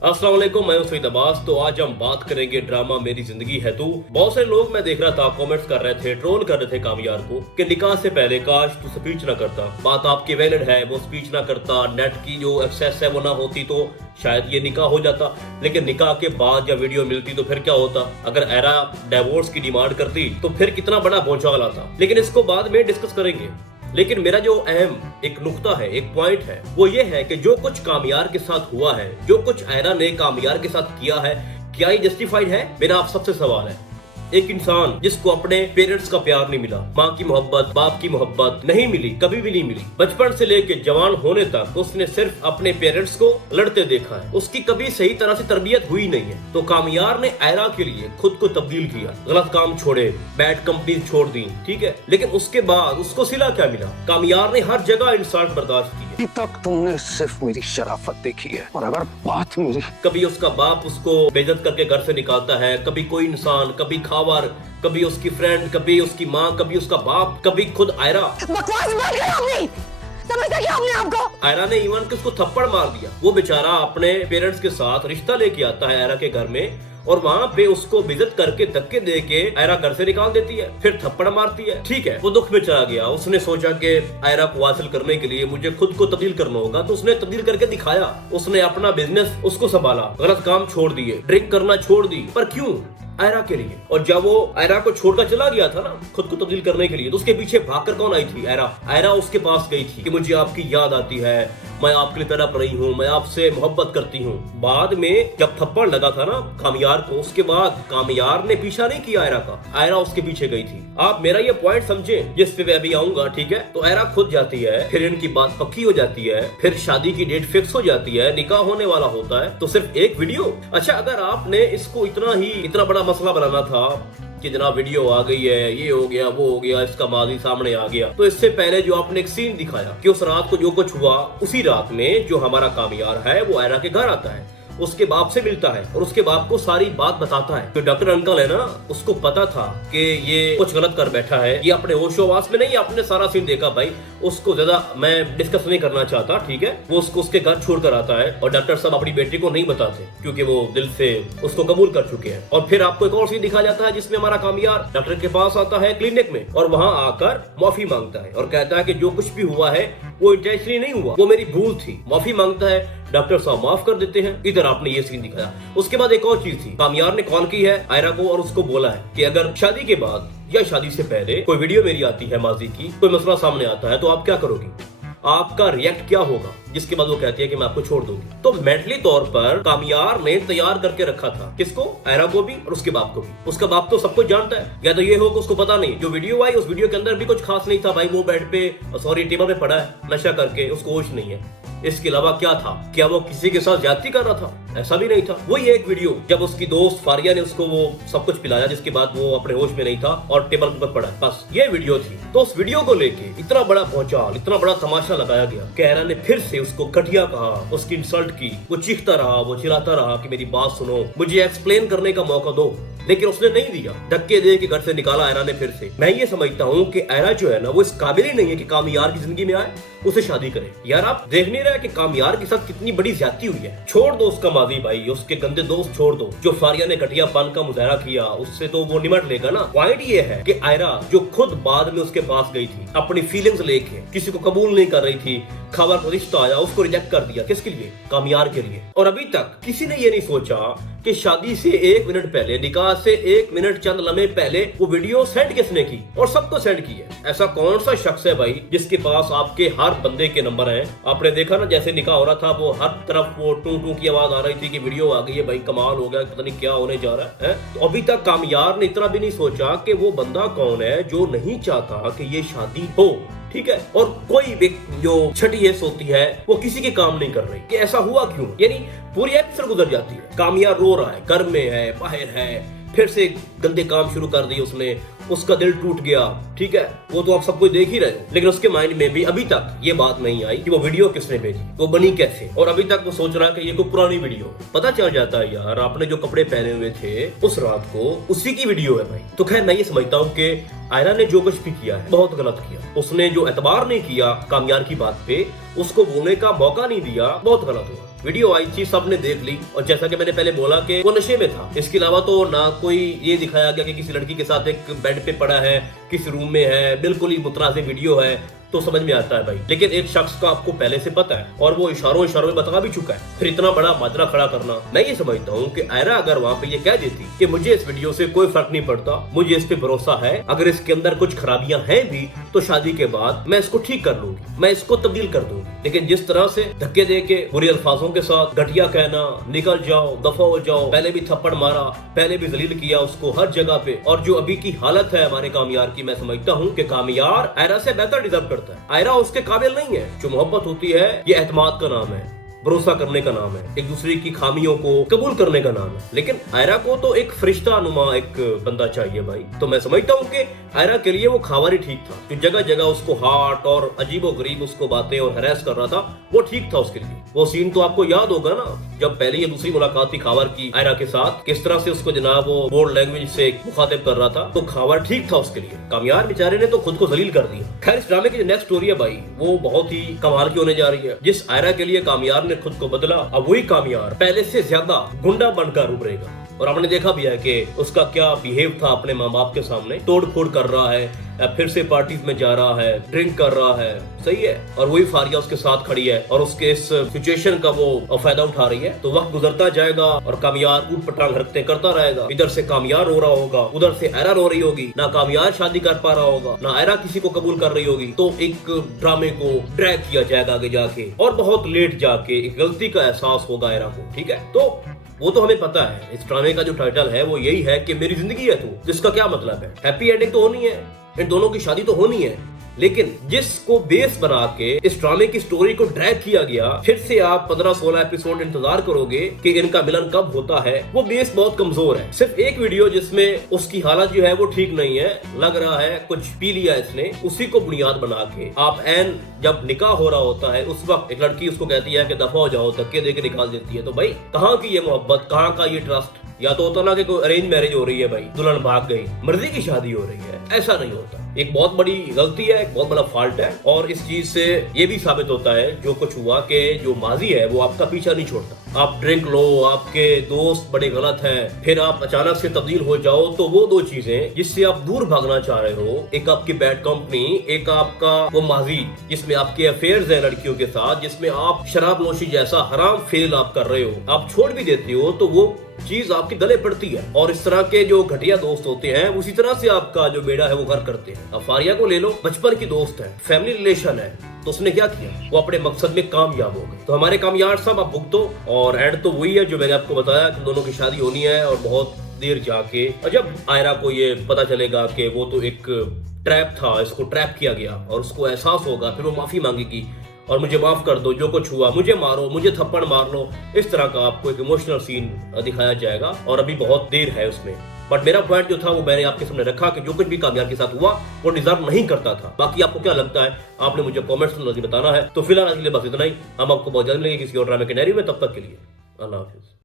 अस्सलाम वालेकुम, मैं हूं सईद अब्बास। तो आज हम बात करेंगे ड्रामा मेरी जिंदगी है तू। बहुत से लोग मैं देख रहा था कमेंट्स कर रहे थे, ट्रोल कर रहे थे कामयार को कि निकाह से पहले काश तू स्पीच ना करता। बात आपकी वैलिड है, वो स्पीच ना करता, नेट की जो एक्सेस है वो ना होती तो शायद ये निकाह हो जाता। लेकिन निकाह के बाद जब वीडियो मिलती तो फिर क्या होता? अगर एरा डिवोर्स की डिमांड करती तो फिर कितना बड़ा भौचाल आता। लेकिन इसको बाद में डिस्कस करेंगे। लेकिन मेरा जो अहम एक नुक्ता है, एक पॉइंट है, वो ये है कि जो कुछ कामयार के साथ हुआ है, जो कुछ एरा ने कामयार के साथ किया है, क्या ये जस्टिफाइड है? मेरा आप सबसे सवाल है। एक इंसान जिसको अपने पेरेंट्स का प्यार नहीं मिला, माँ की मोहब्बत, बाप की मोहब्बत नहीं मिली, कभी भी नहीं मिली, बचपन से लेके जवान होने तक उसने सिर्फ अपने पेरेंट्स को लड़ते देखा है, उसकी कभी सही तरह से तरबियत हुई नहीं है। तो कामयार ने एरा के लिए खुद को तब्दील किया, गलत काम छोड़े, बैड कंपनी छोड़ दी, ठीक है। लेकिन उसके बाद उसको सिला क्या मिला? कामयार ने हर जगह इंसल्ट बर्दाश्त की है। अभी तक तुमने सिर्फ मेरी शराफत देखी है, और अगर बात मेरी कभी उसका बाप उसको बेइज्जत करके घर से निकालता है, कभी कोई इंसान, कभी खावर, कभी उसकी फ्रेंड, कभी उसकी माँ, कभी उसका बाप, कभी खुद आयरा। बकवास बंद करो अपनी। समझते क्या हमने आपको? आयरा ने इवन कि उसको थप्पड़ मार दिया। वो बेचारा अपने पेरेंट्स के साथ रिश्ता लेके आता है आयरा के घर में, और वहाँ पे उसको बेइज्जत करके धक्के दे के आयरा घर से निकाल देती है, फिर थप्पड़ मारती है। ठीक है, वो दुख में चला गया। उसने सोचा कि आयरा को हासिल करने के लिए मुझे खुद को तब्दील करना होगा, तो उसने तब्दील करके दिखाया। उसने अपना बिजनेस उसको संभाला, गलत काम छोड़ दिए, ड्रिंक करना छोड़ दी। पर क्यों? आयरा के लिए। और जब वो आयरा को छोड़कर चला गया था ना खुद को तब्दील करने के लिए, तो उसके पीछे भागकर कौन आई थी? आयरा। आयरा उसके पास गई थी कि मुझे आपकी याद आती है, मैं आपके लिए तड़प रही हूँ, मैं आपसे मोहब्बत करती हूँ। बाद में जब थप्पड़ लगा था ना कामयार को, उसके बाद कामयार ने पीछा नहीं किया आयरा का, आयरा उसके पीछे गई थी। आप मेरा ये पॉइंट समझे जिस पे मैं अभी आऊंगा, ठीक है। तो आयरा खुद जाती है, फिर इनकी बात पक्की हो जाती है, फिर शादी की डेट फिक्स हो जाती है, निकाह होने वाला होता है। तो सिर्फ एक वीडियो। अच्छा, अगर आपने इसको इतना बड़ा मसला बनाना था कि जनाब वीडियो आ गई है, ये हो गया, वो हो गया, इसका माजी सामने आ गया, तो इससे पहले जो आपने एक सीन दिखाया कि उस रात को जो कुछ हुआ, उसी रात में जो हमारा कामयार है वो आयरा के घर आता है, उसके बाप से मिलता है और उसके बाप को सारी बात बताता है। तो डॉक्टर अंकल है ना, उसको पता था कि ये कुछ गलत कर बैठा है, ये अपने होशोवास में नहीं, आपने सारा सीन देखा भाई। उसको ज्यादा मैं डिस्कस नहीं करना चाहता, ठीक है। वो उसके घर छोड़कर आता है और डॉक्टर साहब अपनी बेटी को नहीं बताते क्योंकि वो दिल से उसको कबूल कर चुके हैं। और फिर आपको एक और सीन दिखाया जाता है जिसमें हमारा कामयार डॉक्टर के पास आता है क्लिनिक में, और वहाँ आकर माफी मांगता है और कहता है कि जो कुछ भी हुआ है वो इंटेंशनली नहीं हुआ, वो मेरी भूल थी। माफी मांगता है, डॉक्टर साहब माफ कर देते हैं। इधर आपने ये सीन दिखाया। उसके बाद एक और चीज थी, कामयार ने कॉल की है आयरा को और उसको बोला है कि अगर शादी के बाद या शादी से पहले कोई वीडियो मेरी आती है माजी की, कोई मसला सामने आता है, तो आप क्या करोगी, आपका रिएक्ट क्या होगा? जिसके बाद वो कहती है कि मैं आपको छोड़ दूंगी। तो मेंटली तौर पर कामयार ने तैयार करके रखा था किसको? आयरा को भी और उसके बाप को भी। उसका बाप तो सब कुछ जानता है, या तो ये हो कि उसको पता नहीं। जो वीडियो आई, उस वीडियो के अंदर भी कुछ खास नहीं था भाई, वो बेड पे टेबल पे पड़ा है नशा करके, उसको होश नहीं है। इसके अलावा क्या था? क्या वो किसी के साथ ज्यादती कर रहा था? ऐसा भी नहीं था। वही एक वीडियो जब उसकी दोस्त फारिया ने उसको वो सब कुछ पिलाया, जिसके बाद वो अपने होश में नहीं था और टेबल पर पड़ा, बस ये वीडियो थी। तो उस वीडियो को लेके इतना बड़ा भौचाल, इतना बड़ा तमाशा लगाया गया कि आयरा ने फिर से उसको घटिया कहा, उसकी इंसल्ट की। वो चीखता रहा, वो चिल्लाता रहा कि मेरी बात सुनो, मुझे एक्सप्लेन करने का मौका दो। लेकिन उसने नहीं दिया, धक्के दे के घर से निकाला आयरा ने फिर से। मैं ये समझता हूँ कि आयरा जो है ना, वो इस काबिल ही नहीं है कि कामयार की जिंदगी में आए, उसे शादी करे। यार आप देख नहीं रहे कि कामयार के साथ कितनी बड़ी ज्यादती हुई है। छोड़ दो उसका माजी भाई, उसके गंदे दोस्त छोड़ दो। जो फारिया ने घटियापन का मुजाहरा किया, उससे तो वो निमट लेगा ना। पॉइंट ये है कि आयरा जो खुद बाद में उसके पास गई थी, अपनी फीलिंग्स लेके, किसी को कबूल नहीं कर रही थी, खबर का रिश्ता आया, उसको रिजेक्ट कर दिया। किसके लिए? कामयार के लिए। और अभी तक किसी ने ये नहीं सोचा कि शादी से 1 मिनट पहले, निकाह से 1 मिनट चंद लम्हे पहले वो वीडियो सेंड किसने की, और सबको सेंड की है। ऐसा कौन सा शख्स है भाई जिसके पास आपके हर बंदे के नंबर हैं? आपने देखा ना, जैसे निकाह हो रहा था, वो हर तरफ वो टू टू की आवाज आ रही थी कि वीडियो आ गई है भाई, कमाल हो गया, पता नहीं क्या होने जा रहा है। तो अभी तक कामयार ने इतना भी नहीं सोचा कि वो बंदा कौन है जो नहीं चाहता कि ये शादी हो, ठीक है। और कोई भी जो छठी हेस होती है वो किसी के काम नहीं कर रही कि ऐसा हुआ क्यों, यानी पूरी एपिसोड गुजर जाती है। कामयार रो रहा है, घर में है, बाहर है, फिर से गंदे काम शुरू कर दिए उसने, اس کا دل ٹوٹ گیا، ٹھیک ہے، وہ تو آپ سب کچھ دیکھ ہی رہے ہو، لیکن اس کے مائنڈ میں بھی ابھی تک یہ بات نہیں آئی کہ وہ ویڈیو کس نے بھیجی، وہ بنی کیسے، اور ابھی تک وہ سوچ رہا کہ یہ کوئی پرانی ویڈیو ہے۔ پتا چل جاتا ہے یار آپ نے جو کپڑے پہنے ہوئے تھے اس رات کو اسی کی ویڈیو ہے بھائی۔ تو خیر میں یہ سمجھتا ہوں کہ آئرہ نے جو کچھ بھی کیا ہے بہت غلط کیا، اس نے جو اعتبار نہیں کیا کامیار کی بات پہ، اس کو بولنے کا موقع نہیں دیا، بہت غلط ہوا۔ ویڈیو آئی تھی، سب نے دیکھ لی، اور جیسا کہ میں نے پہلے بولا کہ وہ نشے میں تھا، اس کے علاوہ تو نہ کوئی یہ دکھایا گیا کہ کسی لڑکی کے ساتھ ایک بیڈ پہ پڑا ہے، کس روم میں ہے، بالکل ہی متنازع ویڈیو ہے، تو سمجھ میں آتا ہے بھائی۔ لیکن ایک شخص کا آپ کو پہلے سے پتا ہے اور وہ اشاروں میں بتا بھی چکا ہے، پھر اتنا بڑا ماجرا کھڑا کرنا، میں یہ سمجھتا ہوں کہ آئرہ اگر وہاں پہ یہ کہہ دیتی کہ مجھے اس ویڈیو سے کوئی فرق نہیں پڑتا، مجھے اس پہ بھروسہ ہے، اگر اس کے اندر کچھ خرابیاں ہیں بھی تو شادی کے بعد میں اس کو ٹھیک کر لوں گی، میں اس کو تبدیل کر دوں گی، لیکن جس طرح سے دھکے دے کے بری الفاظوں کے ساتھ گھٹیا کہنا، نکل جاؤ، دفع ہو جاؤ، پہلے بھی تھپڑ مارا، پہلے بھی ذلیل کیا اس کو ہر جگہ پہ، اور جو ابھی کی حالت ہے ہمارے کامیار کی، میں سمجھتا ہوں کہ کامیار آئرہ سے بہتر ڈیزرو کرتا ہے۔ آئرہ اس کے قابل نہیں ہے۔ جو محبت ہوتی ہے یہ اعتماد کا نام ہے، بھروسہ کرنے کا نام ہے، ایک دوسرے کی خامیوں کو قبول کرنے کا نام ہے، لیکن آئرہ کو تو ایک فرشتہ نما ایک بندہ چاہیے بھائی۔ تو میں سمجھتا ہوں کہ آئرہ کے لیے وہ کھاوری ٹھیک تھا، جو جگہ جگہ اس کو ہارٹ اور عجیب و غریب اس کو باتیں اور ہراس کر رہا تھا، وہ ٹھیک تھا اس کے لیے۔ وہ سین تو آپ کو یاد ہوگا نا، جب پہلی یا دوسری ملاقات تھی کھاور کی آئرہ کے ساتھ، کس طرح سے اس کو جناب وہ بورڈ لینگویج سے مخاطب کر رہا تھا، تو کھاور ٹھیک تھا اس کے لیے۔ کامیار بیچارے نے تو خود کو ذلیل کر دیا۔ خیر اس ڈرامے کی جو نیکسٹ سٹوری ہے بھائی، وہ بہت ہی کمال کی ہونے جا رہی ہے۔ جس آئرہ کے لیے کامیار نے خود کو بدلا، اب وہی کامیار پہلے سے زیادہ گنڈا بن کر ابھرے گا، اور آپ نے دیکھا بھی ہے کہ اس کا کیا بیہیو تھا اپنے ماں باپ کے سامنے، توڑ پھوڑ کر رہا ہے، پھر سے پارٹیز میں جا رہا ہے، ڈرنک کر رہا ہے، صحیح ہے، اور وہی فاریہ اس کے ساتھ کھڑی ہے اور اس کے اس سچویشن کا وہ فائدہ اٹھا رہی ہے۔ تو وقت گزرتا جائے گا اور کامیار اوٹ پٹانگ حرکتیں کرتا رہے گا، ادھر سے کامیار رو رہا ہوگا، ادھر سے آئرہ رو رہی ہوگی، نہ کامیار شادی کر پا رہا ہوگا، نہ آئرہ کسی کو قبول کر رہی ہوگی، تو ایک ڈرامے کو ڈریگ کیا جائے گا آگے جا کے، اور بہت لیٹ جا کے ایک غلطی کا احساس ہوگا آئرہ کو، ٹھیک ہے۔ تو وہ تو ہمیں پتا ہے، اس ڈرامے کا جو ٹائٹل ہے وہ یہی ہے کہ میری زندگی ہے تو، جس کا کیا مطلب ہے ہیپی اینڈنگ تو ہونی ہے، ان دونوں کی شادی تو ہونی ہے، لیکن جس کو بیس بنا کے اس ڈرامے کی سٹوری کو ڈریگ کیا گیا، پھر سے آپ 15-16 ایپیسوڈ انتظار کرو گے کہ ان کا ملن کب ہوتا ہے، وہ بیس بہت کمزور ہے۔ صرف ایک ویڈیو جس میں اس کی حالت جو ہے وہ ٹھیک نہیں ہے، لگ رہا ہے کچھ پی لیا اس نے، اسی کو بنیاد بنا کے آپ این جب نکاح ہو رہا ہوتا ہے اس وقت ایک لڑکی اس کو کہتی ہے کہ دفع ہو جاؤ، دھکے دے کے نکال دیتی ہے۔ تو بھائی کہاں کی یہ محبت، کہاں کا یہ ٹرسٹ؟ یا تو ہوتا نا کہ کوئی ارینج میرج ہو رہی ہے بھائی، دلہن بھاگ گئی، مرضی کی شادی ہو رہی ہے، ایسا نہیں ہوتا۔ ایک بہت بڑی غلطی ہے، ایک بہت بڑا فالٹ ہے، اور اس چیز سے یہ بھی ثابت ہوتا ہے جو کچھ ہوا کہ جو ماضی ہے وہ آپ کا پیچھا نہیں چھوڑتا۔ آپ ڈرنک لو، آپ کے دوست بڑے غلط ہیں، پھر آپ اچانک سے تبدیل ہو جاؤ، تو وہ دو چیزیں جس سے آپ دور بھاگنا چاہ رہے ہو، ایک آپ کی بیڈ کمپنی، ایک آپ کا وہ ماضی جس میں آپ کے افیئرز ہیں لڑکیوں کے ساتھ، جس میں آپ شراب نوشی جیسا حرام فیل آپ کر رہے ہو، آپ چھوڑ بھی دیتے ہو تو وہ چیز آپ کے گلے پڑتی ہے، اور اس طرح کے جو گھٹیا دوست ہوتے ہیں اسی طرح سے آپ کا جو بیڑا ہے وہ گھر کرتے ہیں۔ اب فاریہ کو لے لو، بچپن کی دوست ہے، فیملی ریلیشن ہے، تو اس نے کیا کیا، وہ اپنے مقصد میں کامیاب ہو گئے۔ تو ہمارے کامیار سب آپ بھگتو، اور اینڈ تو وہی ہے جو میں نے آپ کو بتایا کہ دونوں کی شادی ہونی ہے، اور بہت دیر جا کے، اور جب آئرہ کو یہ پتا چلے گا کہ وہ تو ایک ٹریپ تھا، اس کو ٹریپ کیا گیا، اور اس کو احساس ہوگا، پھر وہ معافی مانگے گی اور مجھے معاف کر دو، جو کچھ ہوا، مجھے مارو، مجھے تھپڑ مار لو، اس طرح کا آپ کو ایک ایموشنل سین دکھایا جائے گا، اور ابھی بہت دیر ہے اس میں۔ بٹ میرا پوائنٹ جو تھا وہ میں نے آپ کے سامنے رکھا کہ جو کچھ بھی کامیار کے ساتھ ہوا وہ ڈیزرو نہیں کرتا تھا۔ باقی آپ کو کیا لگتا ہے آپ نے مجھے کامنٹس میں بتانا ہے۔ تو فی الحال آج کے لیے بس اتنا ہی، ہم آپ کو بہت جلد ملیں گے کسی اور ڈرامے کے نیریو میں، تب تک کے لیے اللہ حافظ۔